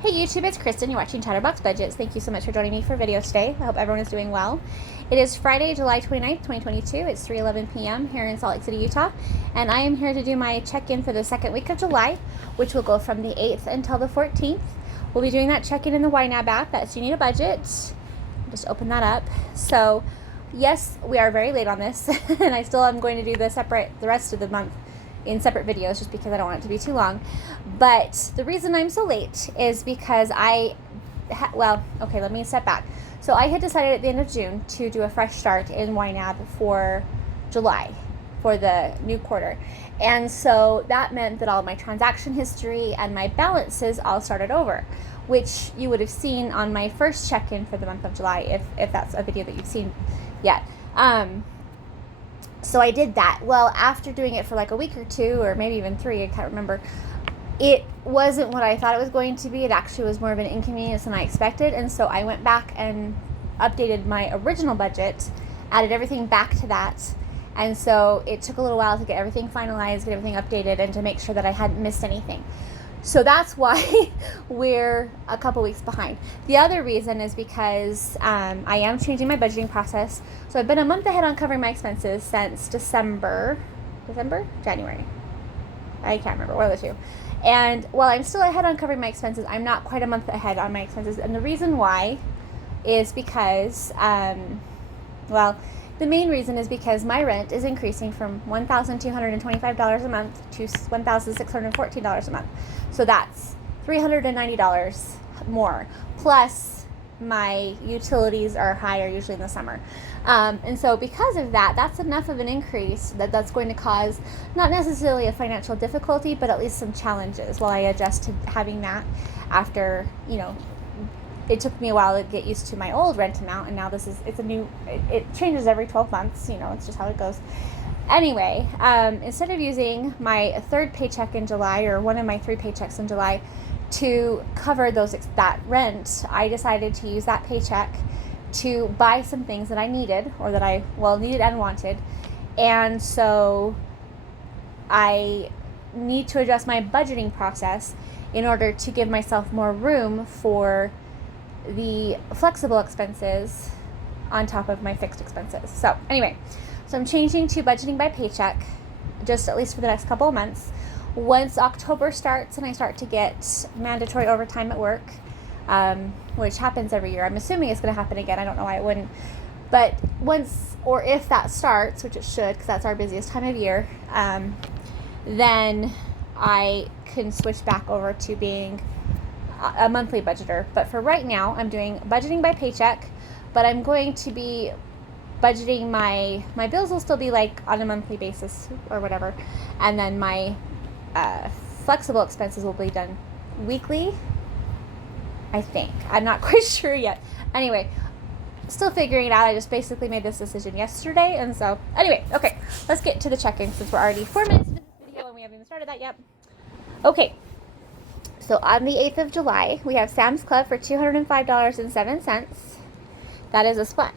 Hey YouTube, it's Kristin. You're watching Chatterbox Budgets. Thank you so much for joining me for video today. I hope everyone is doing well. It is Friday, July 29th, 2022. It's 3:11 p.m. here in Salt Lake City, Utah. And I am here to do my check-in for the second week of July, which will go from the 8th until the 14th. We'll be doing that check-in in the YNAB app. That's You Need a Budget. Just open that up. So, yes, we are very late on this. And I still am going to do the rest of the month in separate videos just because I don't want it to be too long. But the reason I'm so late is because let me step back. So I had decided at the end of June to do a fresh start in YNAB for July, for the new quarter. And so that meant that all my transaction history and my balances all started over, which you would have seen on my first check-in for the month of July, if that's a video that you've seen yet. So I did that. Well, after doing it for like a week or two, or maybe even 3, I can't remember, it wasn't what I thought it was going to be. It actually was more of an inconvenience than I expected. And so I went back and updated my original budget, added everything back to that. And so it took a little while to get everything finalized, get everything updated, and to make sure that I hadn't missed anything. So that's why we're a couple weeks behind. The other reason is because I am changing my budgeting process. So I've been a month ahead on covering my expenses since January. I can't remember, one of the two. And while I'm still ahead on covering my expenses, I'm not quite a month ahead on my expenses. And the reason why is because, the main reason is because my rent is increasing from $1,225 a month to $1,614 a month. So that's $390 more. Plus, my utilities are higher usually in the summer. And so because of that, that's enough of an increase that's going to cause not necessarily a financial difficulty, but at least some challenges while I adjust to having that after, it took me a while to get used to my old rent amount, and now it changes every 12 months, it's just how it goes. Anyway, instead of using my third paycheck in July, or one of my 3 paychecks in July, to cover that rent, I decided to use that paycheck to buy some things that I needed, or that I needed and wanted. And so I need to adjust my budgeting process in order to give myself more room for the flexible expenses on top of my fixed expenses. So anyway, I'm changing to budgeting by paycheck, just at least for the next couple of months. Once October starts and I start to get mandatory overtime at work, which happens every year, I'm assuming it's going to happen again. I don't know why it wouldn't. But if that starts, which it should, because that's our busiest time of year, then I can switch back over to being a monthly budgeter. But for right now, I'm doing budgeting by paycheck, but I'm going to be budgeting my bills will still be like on a monthly basis or whatever, and then my flexible expenses will be done weekly, I think. I'm not quite sure yet. Anyway, still figuring it out. I just basically made this decision yesterday, and so anyway, okay, let's get to the check-in since we're already 4 minutes into this video and we haven't even started that yet. Okay. So on the 8th of July, we have Sam's Club for $205.07. That is a split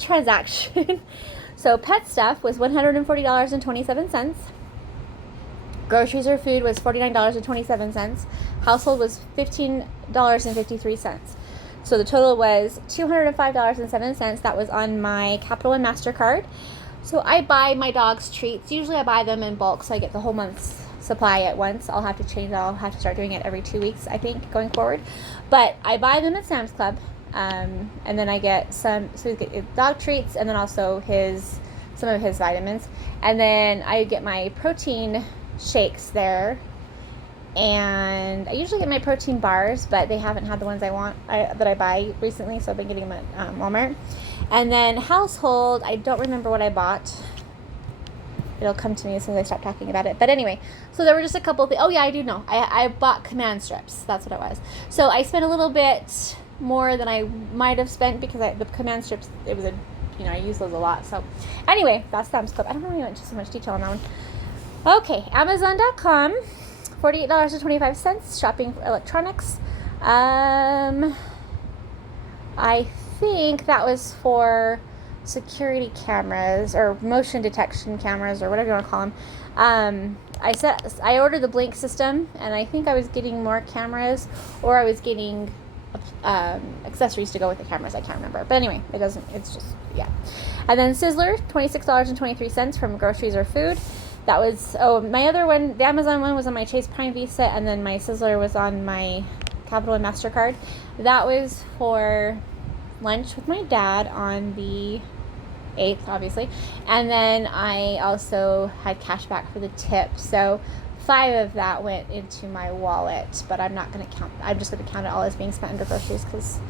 transaction. So pet stuff was $140.27. Groceries or food was $49.27. Household was $15.53. So the total was $205.07. That was on my Capital One MasterCard. So I buy my dogs treats. Usually I buy them in bulk, so I get the whole month's supply at once. I'll have to change that. I'll have to start doing it every 2 weeks, I think, going forward. But I buy them at Sam's Club, and then I get we get dog treats, and then also some of his vitamins, and then I get my protein shakes there, and I usually get my protein bars, but they haven't had the ones I want that I buy recently, so I've been getting them at Walmart. And then household, I don't remember what I bought. It'll come to me as soon as I stop talking about it. But anyway, so there were just a couple of things. Oh yeah, I do know. I bought command strips. That's what it was. So I spent a little bit more than I might have spent because the command strips, I use those a lot. So anyway, that's Sam's Club. I don't know why I went into so much detail on that one. Okay, Amazon.com, $48.25, shopping for electronics. I think that was for security cameras or motion detection cameras or whatever you want to call them. I ordered the Blink system, and I think I was getting more cameras, or I was getting accessories to go with the cameras. I can't remember, but anyway, it's just, yeah. And then Sizzler, $26.23 from groceries or food. That was, my other one, the Amazon one was on my Chase Prime Visa, and then my Sizzler was on my Capital One MasterCard. That was for lunch with my dad on the 8th, obviously. And then I also had cash back for the tip. So 5 of that went into my wallet, but I'm not going to count. I'm just going to count it all as being spent under groceries because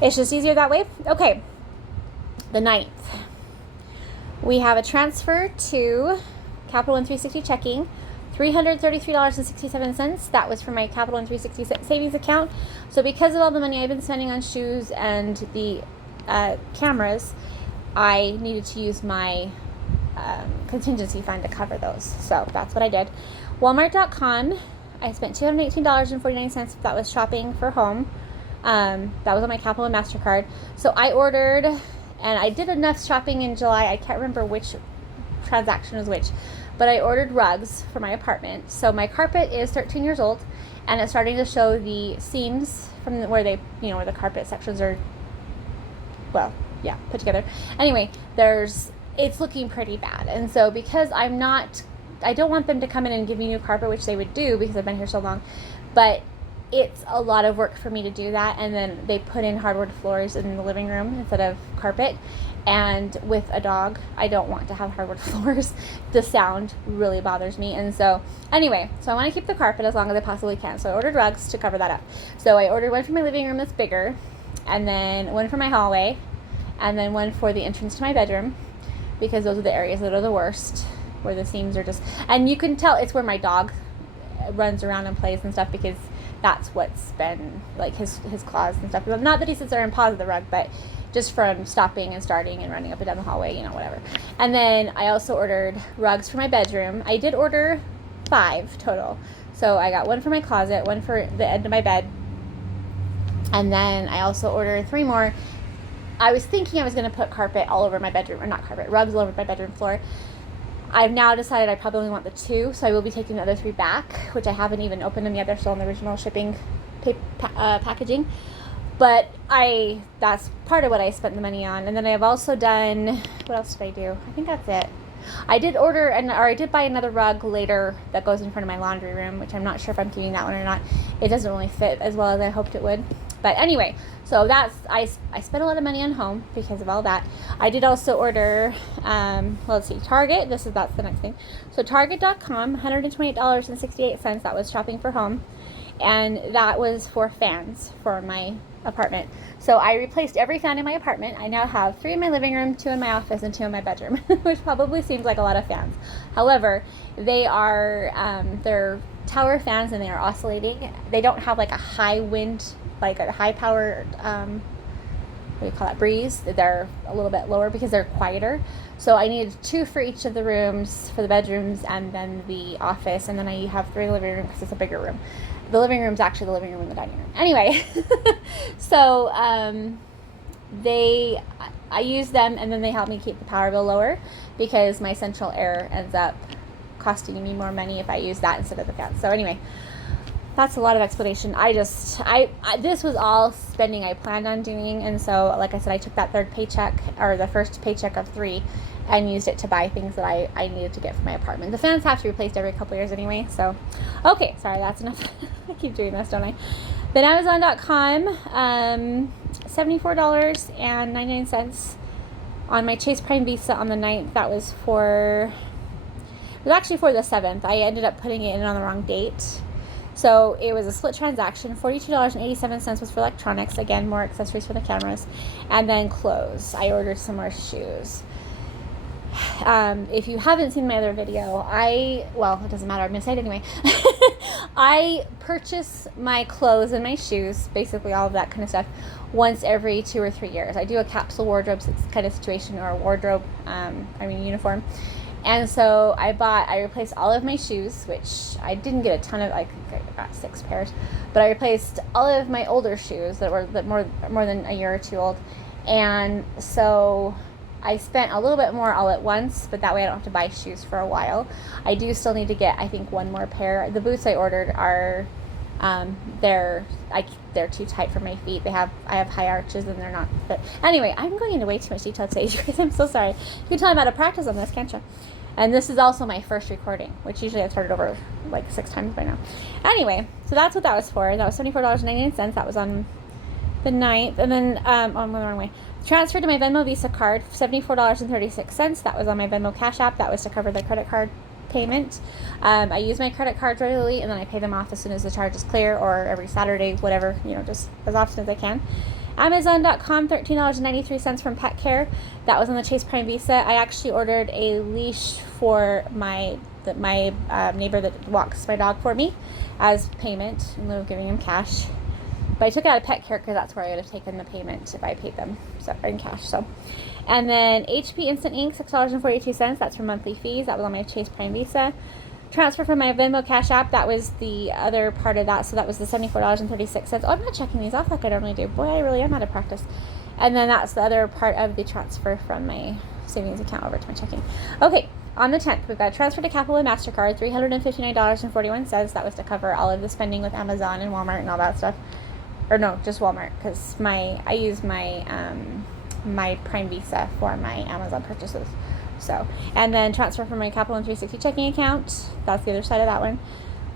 it's just easier that way. Okay, the 9th. We have a transfer to Capital One 360 checking, $333.67. That was for my Capital One 360 savings account. So because of all the money I've been spending on shoes and the cameras, I needed to use my contingency fund to cover those. So that's what I did. Walmart.com, I spent $218.49. That was shopping for home. That was on my Capital One MasterCard. So I ordered, and I did enough shopping in July. I can't remember which transaction was which, but I ordered rugs for my apartment. So my carpet is 13 years old, and it's starting to show the seams from where they, where the carpet sections are, put together. Anyway, it's looking pretty bad. And so because I don't want them to come in and give me new carpet, which they would do because I've been here so long, but it's a lot of work for me to do that. And then they put in hardwood floors in the living room instead of carpet. And with a dog, I don't want to have hardwood floors. The sound really bothers me. And so anyway, I want to keep the carpet as long as I possibly can. So I ordered rugs to cover that up. So I ordered one for my living room that's bigger, and then one for my hallway, and then one for the entrance to my bedroom, because those are the areas that are the worst, where the seams are just, and you can tell it's where my dog runs around and plays and stuff, because that's what's been like his claws and stuff. Not that he sits there and paws the rug, but just from stopping and starting and running up and down the hallway, whatever. And then I also ordered rugs for my bedroom. I did order 5 total. So I got one for my closet, one for the end of my bed, and then I also ordered 3 more. I was thinking I was going to put carpet all over my bedroom, or not carpet, rugs all over my bedroom floor. I've now decided I probably only want the 2, so I will be taking the other 3 back, which I haven't even opened them yet. They're still in the original shipping packaging. But that's part of what I spent the money on. And then I've also done, what else did I do? I think that's it. I did I did buy another rug later that goes in front of my laundry room, which I'm not sure if I'm keeping that one or not. It doesn't really fit as well as I hoped it would. But anyway, so I spent a lot of money on home because of all that. I did also order, let's see, Target. That's the next thing. So Target.com, $128.68. That was shopping for home. And that was for fans for my apartment. So I replaced every fan in my apartment. I now have 3 in my living room, 2 in my office, and 2 in my bedroom, which probably seems like a lot of fans. However, they are, they're tower fans, and they are oscillating. They don't have like a high wind, like a high power, what do you call that, breeze. They're a little bit lower because they're quieter. So I needed 2 for each of the rooms, for the bedrooms and then the office, and then I have 3 in the living room because it's a bigger room. The living room's actually the living room and the dining room. Anyway, so I use them, and then they help me keep the power bill lower, because my central air ends up costing me more money if I use that instead of the fan. So anyway, that's a lot of explanation. This was all spending I planned on doing, and so like I said, I took that third paycheck, or the first paycheck of 3, and used it to buy things that I needed to get for my apartment. The fans have to be replaced every couple years anyway, so okay, sorry, that's enough. I keep doing this, don't I? Then Amazon.com, $74.99 on my Chase Prime Visa on the 9th. That was it was actually for the 7th. I ended up putting it in on the wrong date. So it was a split transaction. $42.87 was for electronics. Again, more accessories for the cameras. And then clothes. I ordered some more shoes. If you haven't seen my other video, it doesn't matter, I'm going to say it anyway. I purchase my clothes and my shoes, basically all of that kind of stuff, once every 2 or 3 years. I do a capsule wardrobe kind of situation, or a wardrobe, uniform. And so I replaced all of my shoes, which I didn't get a ton of, I got 6 pairs, but I replaced all of my older shoes that were more than a year or 2 old. And so I spent a little bit more all at once, but that way I don't have to buy shoes for a while. I do still need to get, I think, one more pair. The boots I ordered are, they're too tight for my feet. I have high arches and they're not fit. Anyway, I'm going into way too much detail today, guys. I'm so sorry. You can tell I'm out of practice on this, can't you? And this is also my first recording, which usually I've started over like 6 times by now. Anyway, so that's what that was for. That was $74.99. That was on the 9th. And then, I'm going the wrong way. Transferred to my Venmo Visa card, $74.36. That was on my Venmo Cash App. That was to cover the credit card payment. I use my credit cards regularly, and then I pay them off as soon as the charge is clear, or every Saturday, whatever, just as often as I can. Amazon.com, $13.93 from Pet Care. That was on the Chase Prime Visa. I actually ordered a leash for my neighbor that walks my dog for me as payment in lieu of giving him cash. But I took it out of Pet Care because that's where I would have taken the payment if I paid them in cash. And then HP Instant Ink, $6.42. That's for monthly fees. That was on my Chase Prime Visa. Transfer from my Venmo Cash App. That was the other part of that. So that was the $74.36. Oh, I'm not checking these off like I normally do. Boy, I really am out of practice. And then that's the other part of the transfer from my savings account over to my checking. Okay, on the 10th, we've got transfer to Capital and MasterCard, $359.41. That was to cover all of the spending with Amazon and Walmart and all that stuff. Or no, just Walmart, because I use my my Prime Visa for my Amazon purchases. So, and then transfer from my Capital and 360 checking account. That's the other side of that one.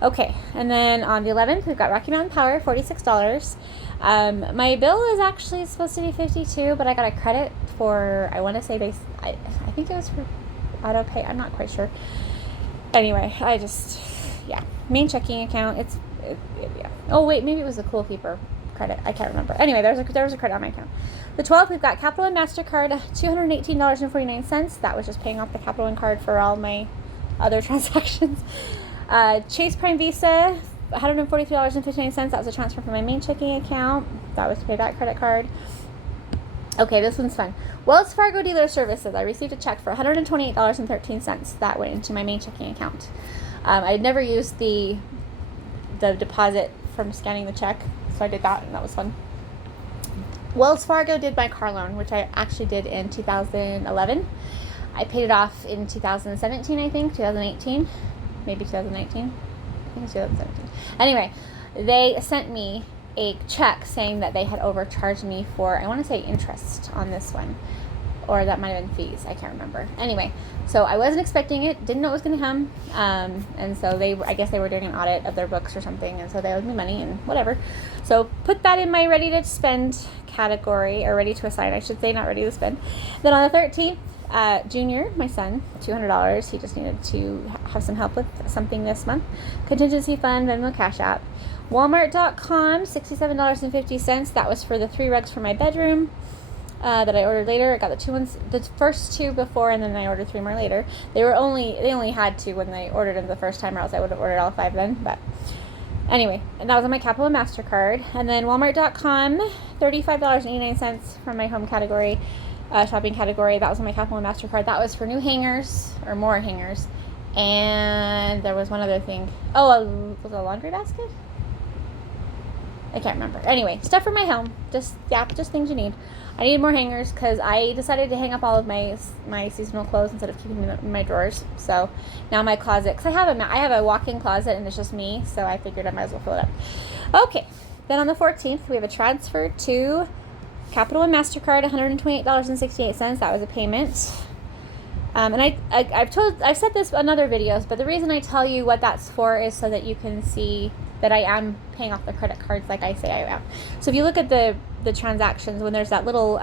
Okay, and then on the 11th, we've got Rocky Mountain Power, $46. My bill is actually supposed to be $52, but I got a credit for, I want to say I think it was for auto pay. I'm not quite sure. Anyway, main checking account. Yeah. Oh wait, maybe it was a Cool Keeper credit. I can't remember. Anyway, there was a credit on my account. The 12th, we've got Capital and MasterCard, $218.49. That was just paying off the Capital and card for all my other transactions. Chase Prime Visa, $143.59. That was a transfer from my main checking account. That was to pay that credit card. Okay, this one's fun. Wells Fargo Dealer Services. I received a check for $128.13. That went into my main checking account. I had never used the deposit from scanning the check, so I did that, and that was fun. Wells Fargo did my car loan, which I actually did in 2011. I paid it off in 2017, I think, 2018, maybe 2019. I think it's 2017. Anyway, they sent me a check saying that they had overcharged me for, I want to say, interest on this one, or that might have been fees. I can't remember. Anyway, so I wasn't expecting it, didn't know it was going to come, and so I guess they were doing an audit of their books or something, and so they owed me money and whatever. So put that in my ready to spend category, or ready to assign, I should say, not ready to spend. Then on the 13th, Junior, my son, $200. He just needed to have some help with something this month. Contingency fund, Venmo Cash App. Walmart.com, $67.50. That was for the 3 rugs for my bedroom that I ordered later. I got the first 2 before, and then I ordered 3 more later. They only had 2 when they ordered them the first time, or else I would have ordered all 5 then. But anyway, and that was on my Capital and MasterCard. And then Walmart.com, $35.89 from my home category. Shopping category. That was on my Capital and MasterCard. That was for new hangers, or more hangers. And there was one other thing. Oh, was it a laundry basket? I can't remember. Anyway, stuff for my home. Just things you need. I needed more hangers because I decided to hang up all of my seasonal clothes instead of keeping them in my drawers. So now my closet, because I have a walk-in closet and it's just me, so I figured I might as well fill it up. Okay, then on the 14th, we have a transfer to Capital and MasterCard, $128.68. That was a payment. And I've said this in other videos, but the reason I tell you what that's for is so that you can see that I am paying off the credit cards like I say I am. So if you look at the transactions, when there's that little,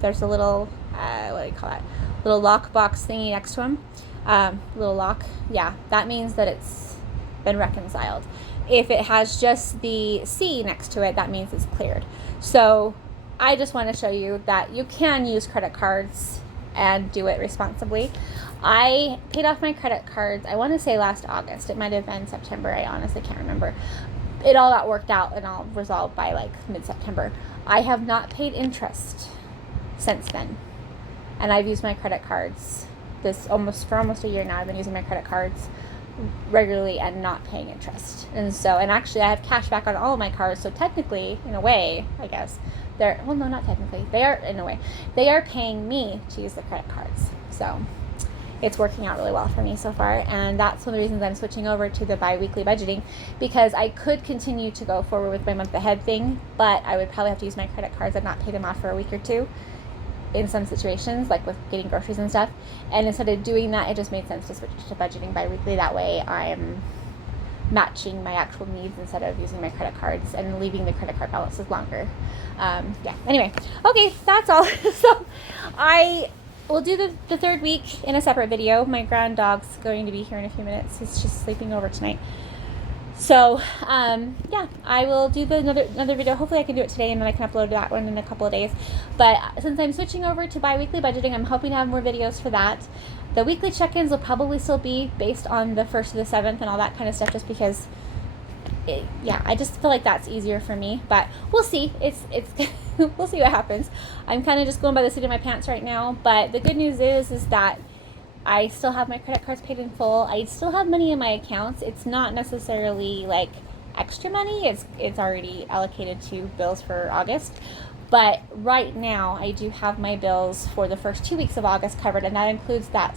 there's a little, what do you call that? Little lock box thingy next to them. Little lock. Yeah, that means that it's been reconciled. If it has just the C next to it, that means it's cleared. So I just want to show you that you can use credit cards and do it responsibly. I paid off my credit cards, I want to say last August. It might have been September. I honestly can't remember. It all got worked out and all resolved by like mid-September. I have not paid interest since then. And I've used my credit cards for almost a year now. I've been using my credit cards regularly and not paying interest. And actually I have cash back on all of my cards. So technically, in a way, I guess, well, no, not technically. They are, in a way, they are paying me to use the credit cards. So it's working out really well for me so far. And that's one of the reasons I'm switching over to the bi-weekly budgeting, because I could continue to go forward with my month ahead thing, but I would probably have to use my credit cards and not pay them off for a week or two in some situations, like with getting groceries and stuff. And instead of doing that, it just made sense to switch to budgeting bi-weekly. That way I'm matching my actual needs instead of using my credit cards and leaving the credit card balances longer. Anyway, okay, that's all. So I will do the third week in a separate video. My grand dog's going to be here in a few minutes. He's just sleeping over tonight. So yeah, I will do another video. Hopefully I can do it today, and then I can upload that one in a couple of days. But since I'm switching over to bi-weekly budgeting, I'm hoping to have more videos for that. The weekly check-ins will probably still be based on the 1st to the 7th and all that kind of stuff, just because I just feel like that's easier for me. But we'll see. It's we'll see what happens. I'm kind of just going by the seat of my pants right now. But the good news is that I still have my credit cards paid in full. I still have money in my accounts. It's not necessarily like extra money. It's already allocated to bills for August. But right now I do have my bills for the first 2 weeks of August covered, and that includes that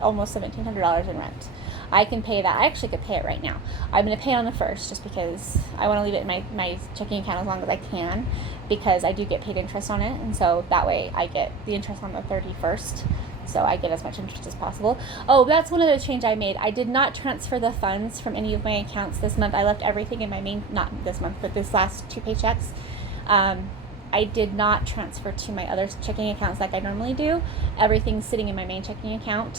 almost $1,700 in rent. I can pay that. I actually could pay it right now. I'm going to pay it on the 1st just because I want to leave it in my checking account as long as I can, because I do get paid interest on it, and so that way I get the interest on the 31st. So I get as much interest as possible. Oh, that's one other change I made. I did not transfer the funds from any of my accounts this month. I left everything in my main, not this month, but this last 2 paychecks. I did not transfer to my other checking accounts like I normally do. Everything's sitting in my main checking account,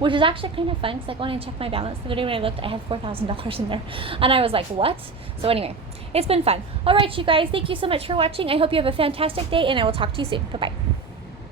which is actually kind of fun, because like when I checked my balance the other day when I looked, I had $4,000 in there. And I was like, what? So anyway, it's been fun. All right, you guys, thank you so much for watching. I hope you have a fantastic day, and I will talk to you soon. Bye-bye.